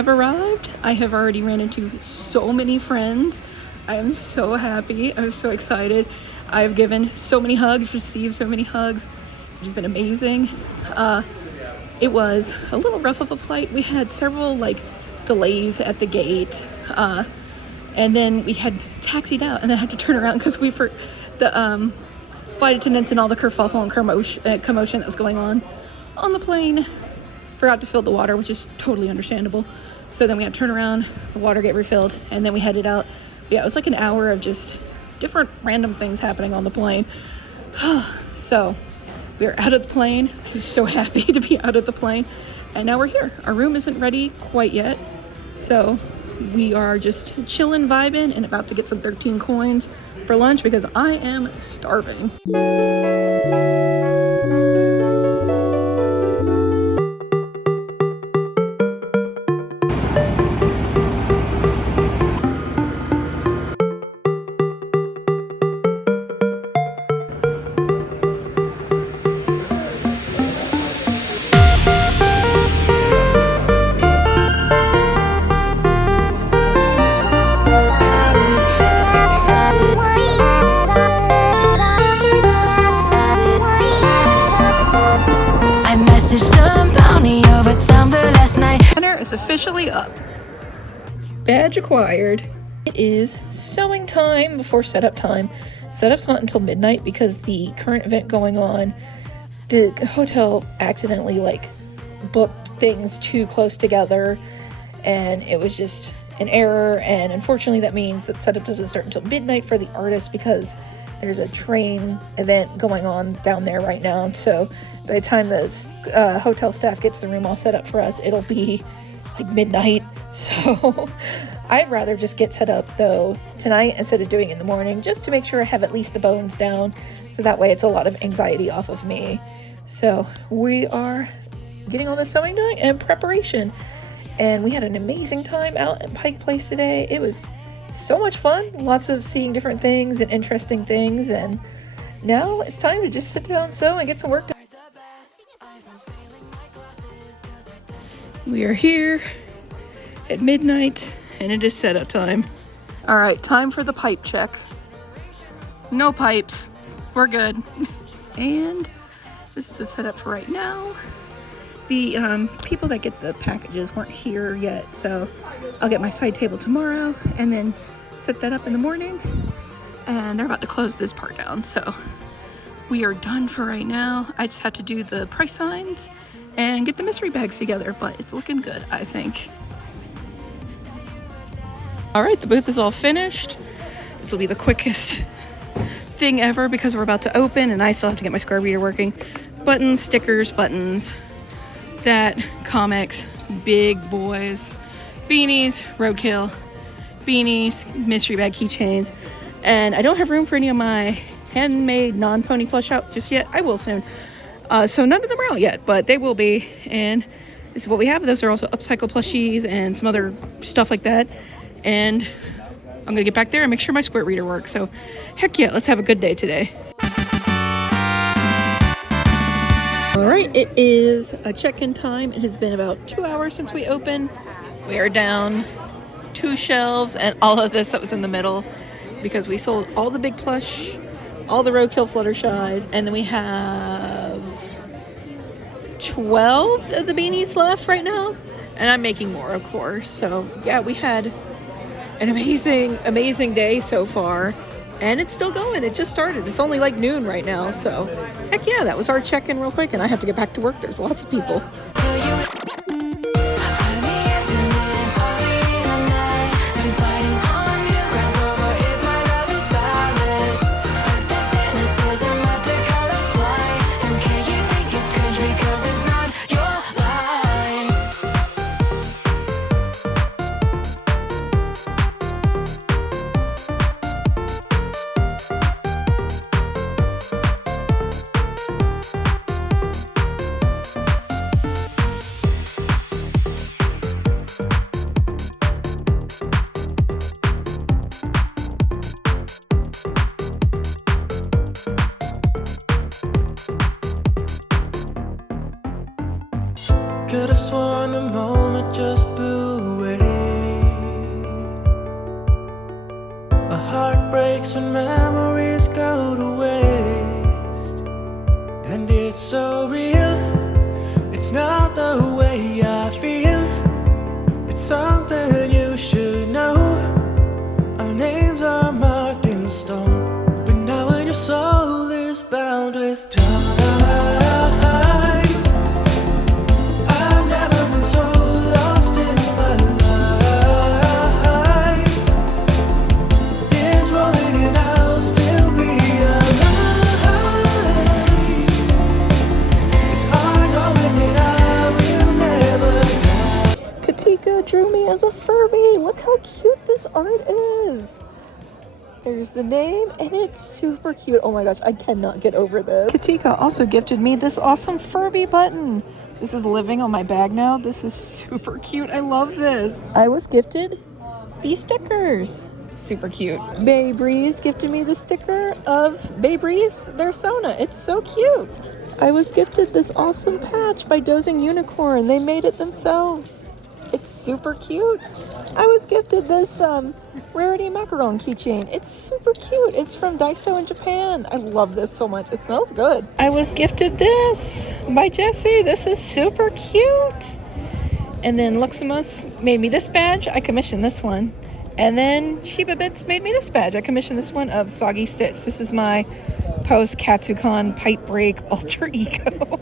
have arrived. I have already ran into so many friends. I am so happy. I'm so excited. I've given so many hugs, received so many hugs, which has been amazing. It was a little rough of a flight. We had several like delays at the gate, and then we had taxied out and then had to turn around because we the flight attendants and all the kerfuffle and commotion that was going on the plane forgot to fill the water, which is totally understandable. So then we had to turn around, the water get refilled, and then we headed out. Yeah, it was like an hour of just different random things happening on the plane. So we are out of the plane. I was so happy to be out of the plane. And now we're here. Our room isn't ready quite yet. So we are just chilling, vibing, and about to get some 13 coins for lunch because I am starving. Is officially up. Badge acquired. It is sewing time before setup time. Setup's not until midnight because the current event going on, the hotel accidentally like booked things too close together and it was just an error, and unfortunately that means that setup doesn't start until midnight for the artist because there's a train event going on down there right now. So by the time the hotel staff gets the room all set up for us, it'll be like midnight. So I'd rather just get set up though tonight instead of doing it in the morning, just to make sure I have at least the bones down, so that way it's a lot of anxiety off of me. So we are getting all this sewing done and preparation, and we had an amazing time out at Pike Place today. It was so much fun, lots of seeing different things and interesting things, and now it's time to just sit down, sew, and get some work done. We are here at midnight and it is setup time. All right, time for the pipe check. No pipes, we're good. And this is the setup for right now. The people that get the packages weren't here yet, so I'll get my side table tomorrow and then set that up in the morning. And they're about to close this part down, so we are done for right now. I just have to do the price signs and get the mystery bags together, but it's looking good, I think. All right, the booth is all finished. This will be the quickest thing ever because we're about to open and I still have to get my square reader working. Buttons, stickers, buttons, that, comics, big boys, beanies, roadkill, beanies, mystery bag keychains, and I don't have room for any of my handmade non-pony plush out just yet. I will soon. So none of them are out yet, but they will be, and this is what we have. Those are also upcycle plushies and some other stuff like that, and I'm gonna get back there and make sure my square reader works. So heck yeah, let's have a good day today. All right, it is a check-in time. It has been about 2 hours since we opened. We are down 2 shelves and all of this that was in the middle because we sold all the big plush, all the roadkill Fluttershies, and then we have 12 of the beanies left right now, and I'm making more, of course. So yeah, we had an amazing day so far, and it's still going. It just started. It's only like noon right now, so heck yeah, that was our check-in real quick, and I have to get back to work. There's lots of people. Could have sworn the moment just blew breaks when memories go to waste. And it's so real, it's not the way I feel. It's something you should know. Our names are marked in stone, but now when your soul is bound with time, I've never been so lost in my life. Years rolling and I'll still be alive. It's hard knowing that I will never die. Kitika drew me as a Furby. Look how cute this art is. There's the name, and it's super cute. Oh my gosh, I cannot get over this. Kitika also gifted me this awesome Furby button. This is living on my bag now. This is super cute. I love this. I was gifted these stickers. Super cute. Bay Breeze gifted me the sticker of Bay Breeze, their Sona. It's so cute. I was gifted this awesome patch by DozingUnicorn. They made it themselves. It's super cute. I was gifted this Rarity Macaron keychain. It's super cute. It's from Daiso in Japan. I love this so much. It smells good. I was gifted this by Jessie. This is super cute. And then Luximus made me this badge. I commissioned this one. And then ShibaBitz made me this badge. I commissioned this one of Soggy Stitch. This is my post Katsucon pipe break alter ego.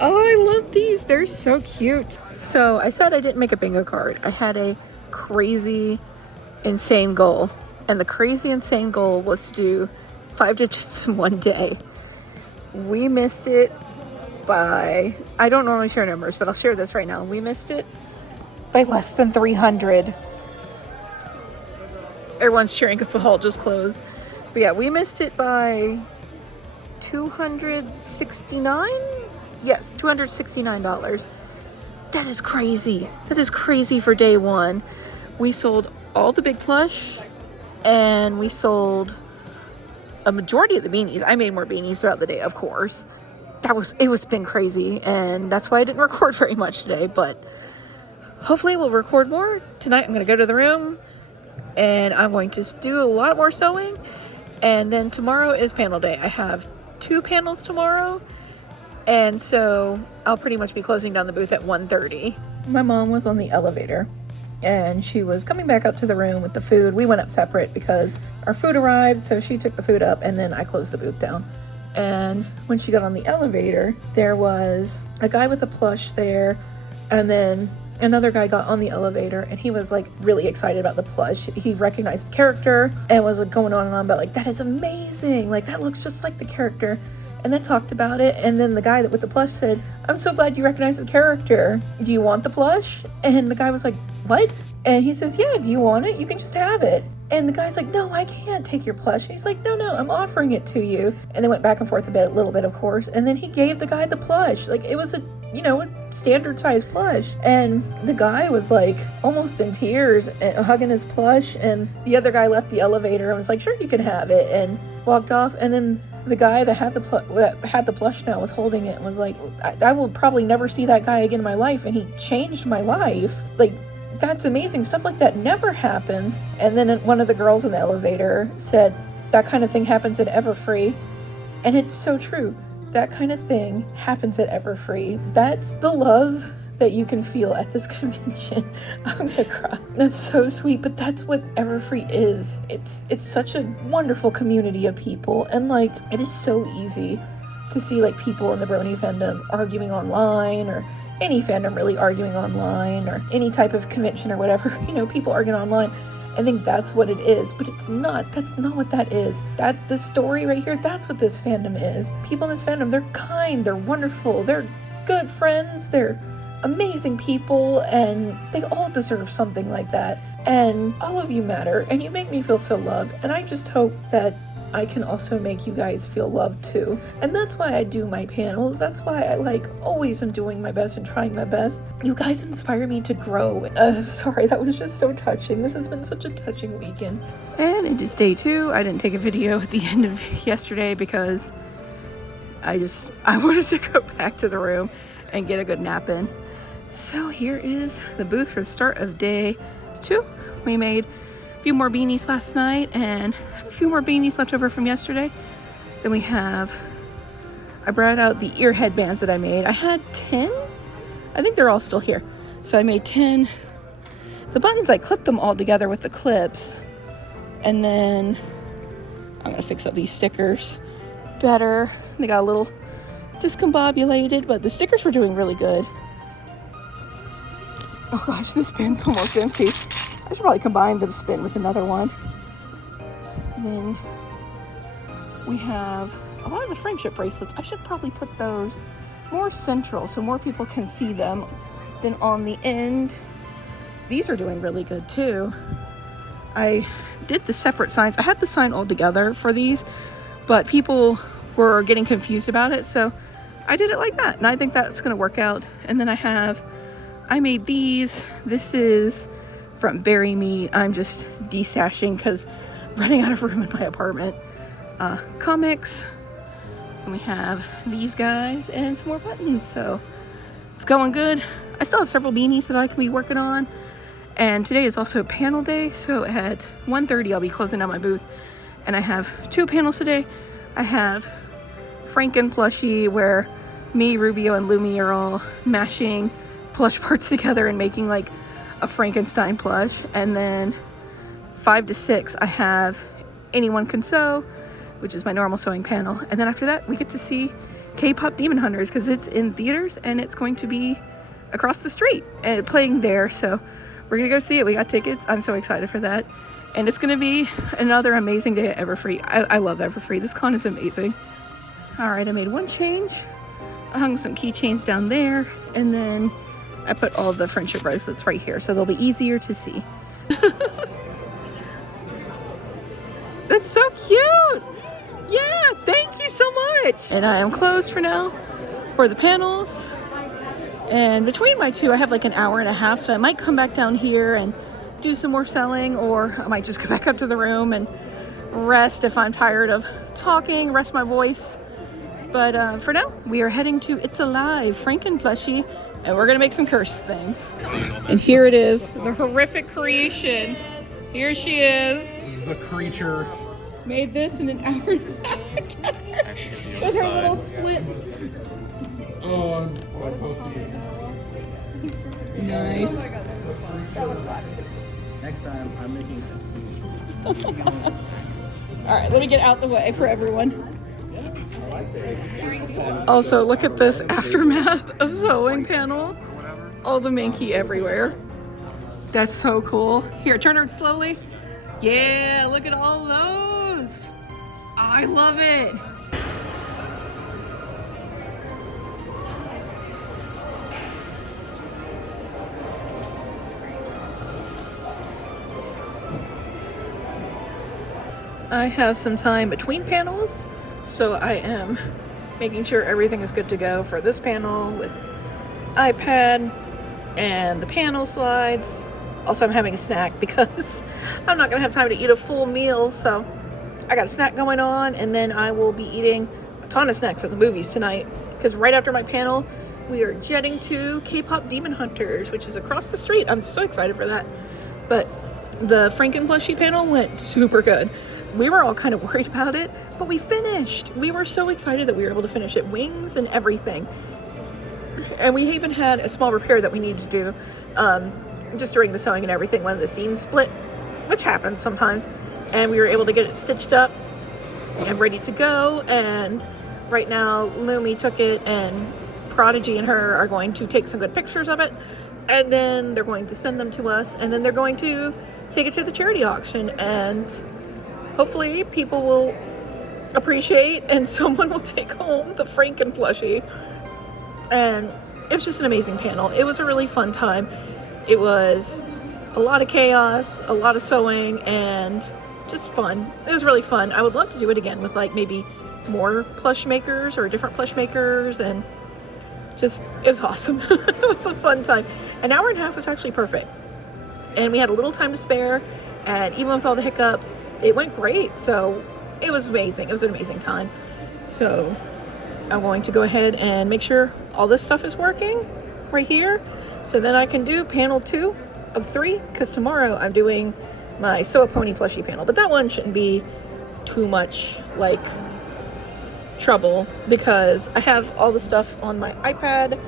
Oh, I love these. They're so cute. So I said I didn't make a bingo card. I had a crazy, insane goal. And the crazy, insane goal was to do 5 digits in one day. We missed it by, I don't normally share numbers, but I'll share this right now. We missed it by less than 300. Everyone's cheering because the hall just closed. But yeah, we missed it by 269? Yes, $269. That is crazy. That is crazy for day one. We sold all the big plush and we sold a majority of the beanies. I made more beanies throughout the day, of course. It was been crazy, and that's why I didn't record very much today, but hopefully we'll record more. Tonight I'm gonna go to the room and I'm going to do a lot more sewing, and then tomorrow is panel day. I have 2 panels tomorrow, and so I'll pretty much be closing down the booth at 1:30. My mom was on the elevator and she was coming back up to the room with the food. We went up separate because our food arrived, so she took the food up and then I closed the booth down. And when she got on the elevator, there was a guy with a plush there, and then another guy got on the elevator and he was like really excited about the plush. He recognized the character and was like going on and on about like, that is amazing, like that looks just like the character, and then talked about it. And then the guy with the plush said, I'm so glad you recognize the character. Do you want the plush? And the guy was like, what? And he says, yeah, do you want it? You can just have it. And the guy's like, no, I can't take your plush. And he's like, no, I'm offering it to you. And they went back and forth a little bit, of course. And then he gave the guy the plush. Like, it was a standard size plush. And the guy was like almost in tears and hugging his plush. And the other guy left the elevator and was like, sure, you can have it, and walked off. And then the guy that had the plush now was holding it and was like, I will probably never see that guy again in my life. And he changed my life. Like, that's amazing. Stuff like that never happens. And then one of the girls in the elevator said, that kind of thing happens at Everfree. And it's so true. That kind of thing happens at Everfree. That's the love that you can feel at this convention. I'm gonna cry. That's so sweet, but that's what Everfree is. It's such a wonderful community of people, and like, it is so easy to see like people in the Brony fandom arguing online, or any fandom really arguing online, or any type of convention or whatever, people arguing online. I think that's what it is, but it's not. That's not what that is. That's the story right here. That's what this fandom is. People in this fandom, they're kind, they're wonderful, they're good friends, they're amazing people, and they all deserve something like that. And all of you matter, and you make me feel so loved, and I just hope that I can also make you guys feel loved too. And that's why I do my panels. That's why I always am doing my best and trying my best. You guys inspire me to grow. Sorry, that was just so touching. This has been such a touching weekend. And it is day 2. I didn't take a video at the end of yesterday because I wanted to go back to the room and get a good nap in. So here is the booth for the start of day 2. We made a few more beanies last night and have a few more beanies left over from yesterday. Then we have, I brought out the ear headbands that I made. I had 10. I think they're all still here. So I made 10. The buttons, I clipped them all together with the clips. And then I'm gonna fix up these stickers better. They got a little discombobulated, but the stickers were doing really good. Oh gosh, this bin's almost empty. I should probably combine the spin with another one. And then we have a lot of the friendship bracelets. I should probably put those more central so more people can see them than on the end. These are doing really good too. I did the separate signs. I had the sign all together for these, but people were getting confused about it, so I did it like that, and I think that's gonna work out. And then I made these. This is from Berry Meat. I'm just destashing because I'm running out of room in my apartment. Comics, and we have these guys and some more buttons, so it's going good. I still have several beanies that I can be working on, and today is also panel day, so at 1:30 I'll be closing out my booth, and I have 2 panels today. I have Franken plushie, where me, Rubio, and Lumi are all mashing plush parts together and making like a Frankenstein plush. And then 5 to 6 I have Anyone Can Sew, which is my normal sewing panel. And then after that we get to see K-Pop Demon Hunters, because it's in theaters and it's going to be across the street and playing there, so we're gonna go see it. We got tickets. I'm so excited for that, and it's gonna be another amazing day at Everfree. I love Everfree. This con is amazing. All right, I made one change. I hung some keychains down there, and then I put all the friendship bracelets right here so they'll be easier to see. That's so cute. Yeah, thank you so much. And I am closed for now for the panels. And between my two, I have like an hour and a half, so I might come back down here and do some more selling, or I might just go back up to the room and rest if I'm tired of talking, rest my voice. But for now, we are heading to It's Alive, Franken plushie, and we're gonna make some curse things. And here it is, the horrific creation. Here she is. The creature. Made this in an hour and a half together with her little split. Oh, I posted it. Nice. That was fun. Next time, I'm making. All right, let me get out the way for everyone. Also, look at this aftermath of sewing panel. All the Minky everywhere. That's so cool. Here, turn her slowly. Yeah, look at all those. I love it. I have some time between panels, so I am making sure everything is good to go for this panel with iPad and the panel slides. Also, I'm having a snack because I'm not gonna have time to eat a full meal, so I got a snack going on, and then I will be eating a ton of snacks at the movies tonight, because right after my panel we are jetting to K-Pop Demon Hunters, which is across the street. I'm so excited for that. But the Franken plushie panel went super good. We were all kind of worried about it, but we finished. We were so excited that we were able to finish it, wings and everything. And we even had a small repair that we needed to do just during the sewing and everything. One of the seams split, which happens sometimes, and we were able to get it stitched up and ready to go. And right now Lumi took it, and Prodigy and her are going to take some good pictures of it, and then they're going to send them to us, and then they're going to take it to the charity auction, and hopefully people will appreciate and someone will take home the Franken plushie. And it was just an amazing panel. It was a really fun time. It was a lot of chaos, a lot of sewing, and just fun. It was really fun. I would love to do it again with like maybe more plush makers or different plush makers, and just, it was awesome. It was a fun time. An hour and a half was actually perfect. And we had a little time to spare, and even with all the hiccups, it went great. So it was amazing. It was an amazing time. So I'm going to go ahead and make sure all this stuff is working right here, so then I can do panel 2 of 3, because tomorrow I'm doing my Sew a Pony plushie panel, but that one shouldn't be too much like trouble because I have all the stuff on my iPad,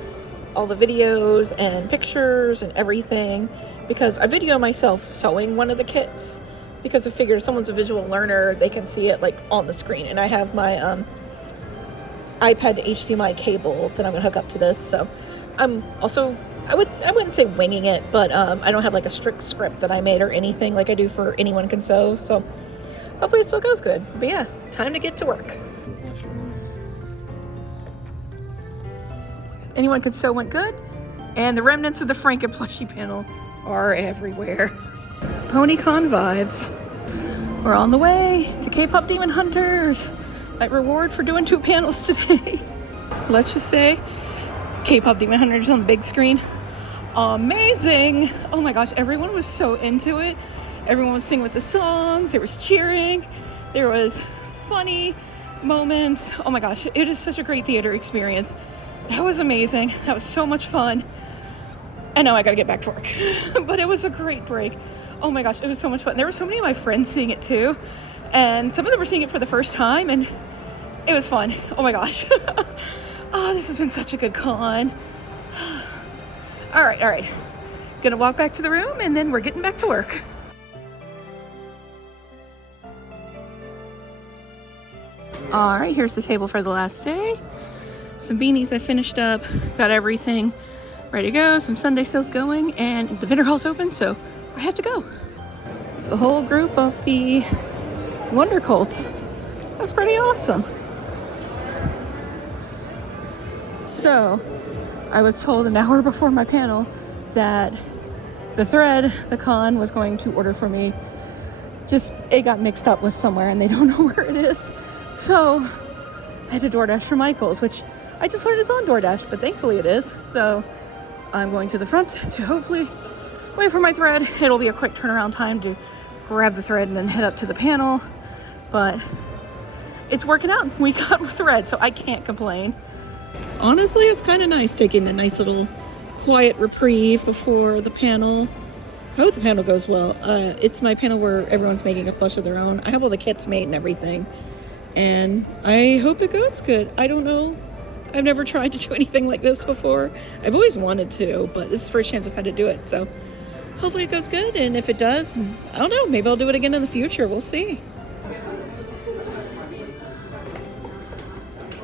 all the videos and pictures and everything, because I video myself sewing one of the kits because I figured if someone's a visual learner, they can see it like on the screen. And I have my iPad to HDMI cable that I'm gonna hook up to this. So I'm also, I wouldn't say winging it, but I don't have like a strict script that I made or anything like I do for Anyone Can Sew. So hopefully it still goes good. But yeah, time to get to work. Anyone Can Sew went good, and the remnants of the Franken plushie panel are everywhere. PonyCon vibes. We're on the way to K-pop Demon Hunters. My reward for doing 2 panels today. Let's just say K-pop Demon Hunters on the big screen. Amazing! Oh my gosh, everyone was so into it. Everyone was singing with the songs. There was cheering. There was funny moments. Oh my gosh, it is such a great theater experience. That was amazing. That was so much fun. And now I gotta get back to work. But it was a great break. Oh my gosh, it was so much fun. There were so many of my friends seeing it too. And some of them were seeing it for the first time, and it was fun. Oh my gosh. Oh, this has been such a good con. All right. Gonna walk back to the room, and then we're getting back to work. All right, here's the table for the last day. Some beanies I finished up, got everything ready to go, some Sunday sales going, and the vendor hall's open, so I have to go. It's a whole group of the Wonder Colts. That's pretty awesome. So, I was told an hour before my panel that the thread the con was going to order for me, it got mixed up with somewhere and they don't know where it is. So, I had to DoorDash for Michael's, which I just learned is on DoorDash, but thankfully it is. So I'm going to the front to hopefully wait for my thread. It'll be a quick turnaround time to grab the thread and then head up to the panel. But it's working out. We got thread, so I can't complain. Honestly, it's kind of nice taking a nice little quiet reprieve before the panel. I hope the panel goes well. It's my panel where everyone's making a plush of their own. I have all the kits made and everything. And I hope it goes good. I don't know. I've never tried to do anything like this before. I've always wanted to, but this is the first chance I've had to do it. So hopefully it goes good. And if it does, I don't know, maybe I'll do it again in the future. We'll see.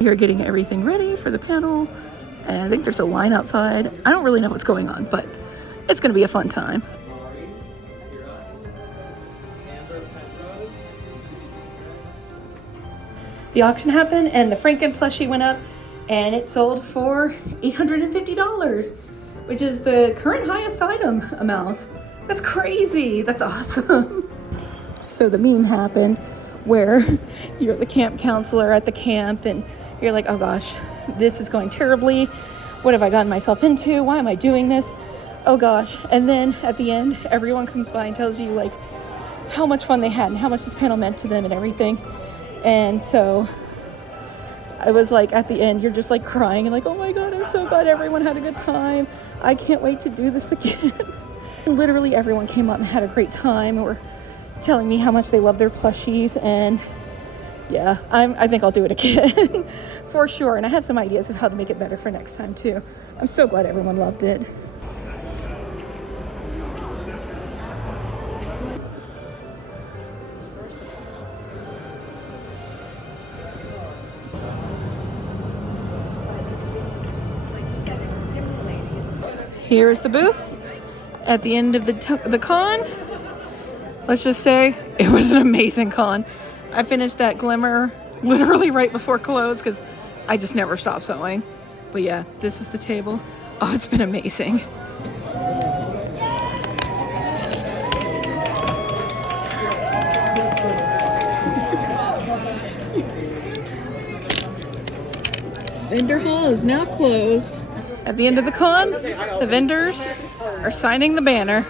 You're getting everything ready for the panel. And I think there's a line outside. I don't really know what's going on, but it's going to be a fun time. The auction happened and the Franken plushie went up and it sold for $850, which is the current highest item amount. That's crazy. That's awesome. So the meme happened where you're the camp counselor at the camp and you're like, oh gosh, this is going terribly. What have I gotten myself into? Why am I doing this? Oh gosh. And then at the end, everyone comes by and tells you like how much fun they had and how much this panel meant to them and everything. And so I was like, at the end, you're just like crying and like, oh my God, I'm so glad everyone had a good time. I can't wait to do this again. Literally everyone came up and had a great time and were telling me how much they love their plushies. And yeah, I think I'll do it again for sure. And I have some ideas of how to make it better for next time too. I'm so glad everyone loved it. Here is the booth at the end of the con. Let's just say it was an amazing con. I finished that glimmer literally right before close because I just never stop sewing. But yeah, this is the table. Oh, it's been amazing. Vendor hall is now closed. At the end of the con, the vendors are signing the banner.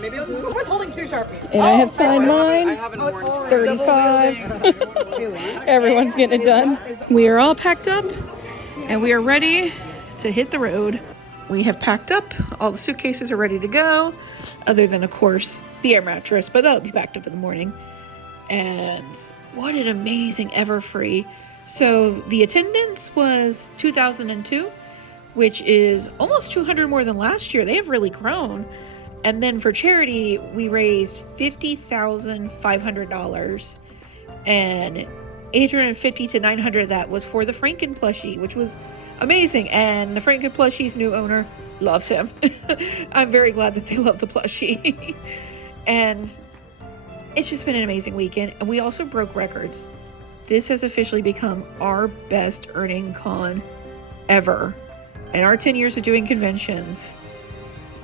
Maybe I'll just go. Who's holding 2 Sharpies? And I have signed mine, 35. Everyone's getting it done. We are all packed up and we are ready to hit the road. We have packed up. All the suitcases are ready to go, other than, of course, the air mattress, but that'll be packed up in the morning. And what an amazing Everfree. So the attendance was 2,002, which is almost 200 more than last year. They have really grown. And then for charity, we raised $50,500, and 850 to 900 of that was for the Franken plushie, which was amazing. And the Franken plushie's new owner loves him. I'm very glad that they love the plushie. And it's just been an amazing weekend. And we also broke records. This has officially become our best earning con ever. In our 10 years of doing conventions,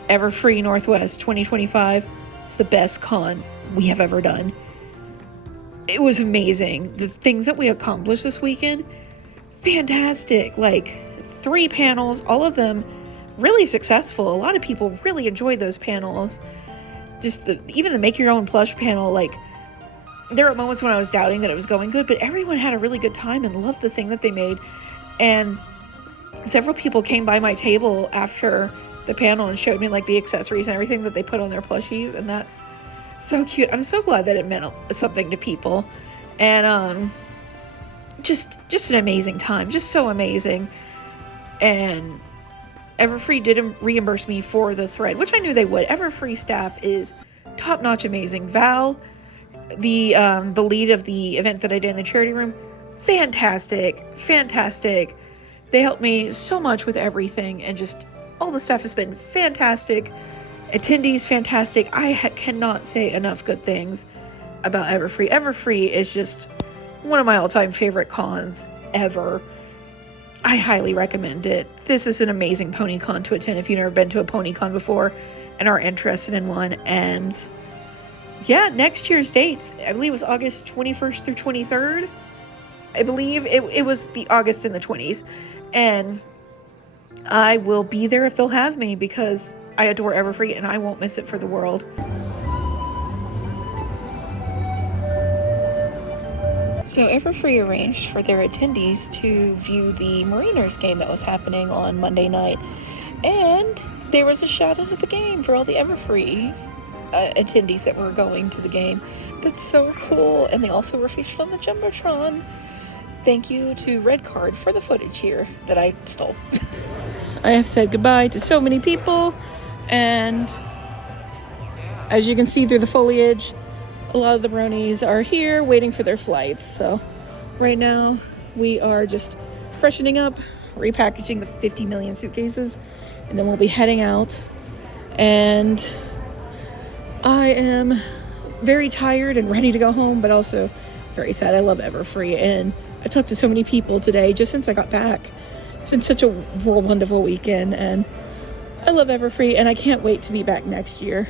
Everfree Northwest 2025 is the best con we have ever done. It was amazing. The things that we accomplished this weekend, fantastic. Like 3 panels, all of them really successful. A lot of people really enjoyed those panels. Just even the make your own plush panel, like there were moments when I was doubting that it was going good, but everyone had a really good time and loved the thing that they made. And several people came by my table after the panel and showed me like the accessories and everything that they put on their plushies, and that's so cute. I'm so glad that it meant something to people. And just an amazing time, just so amazing. And Everfree did reimburse me for the thread, which I knew they would. Everfree staff is top-notch amazing. Val, the lead of the event that I did in the charity room, fantastic. They helped me so much with everything, and just all the stuff has been fantastic. Attendees, fantastic. I cannot say enough good things about Everfree. Everfree is just one of my all-time favorite cons ever. I highly recommend it. This is an amazing pony con to attend if you've never been to a pony con before and are interested in one. And yeah, next year's dates, I believe it was August 21st through 23rd. I believe it was the August in the 20s. And I will be there if they'll have me, because I adore Everfree and I won't miss it for the world. So Everfree arranged for their attendees to view the Mariners game that was happening on Monday night. And there was a shout out of the game for all the Everfree attendees that were going to the game. That's so cool. And they also were featured on the Jumbotron. Thank you to RedCard for the footage here that I stole. I have said goodbye to so many people, and as you can see through the foliage, a lot of the bronies are here waiting for their flights. So right now we are just freshening up, repackaging the 50 million suitcases, and then we'll be heading out. And I am very tired and ready to go home, but also very sad. I love Everfree, and I talked to so many people today just since I got back. It's been such a whirlwind of a weekend, and I love Everfree, and I can't wait to be back next year.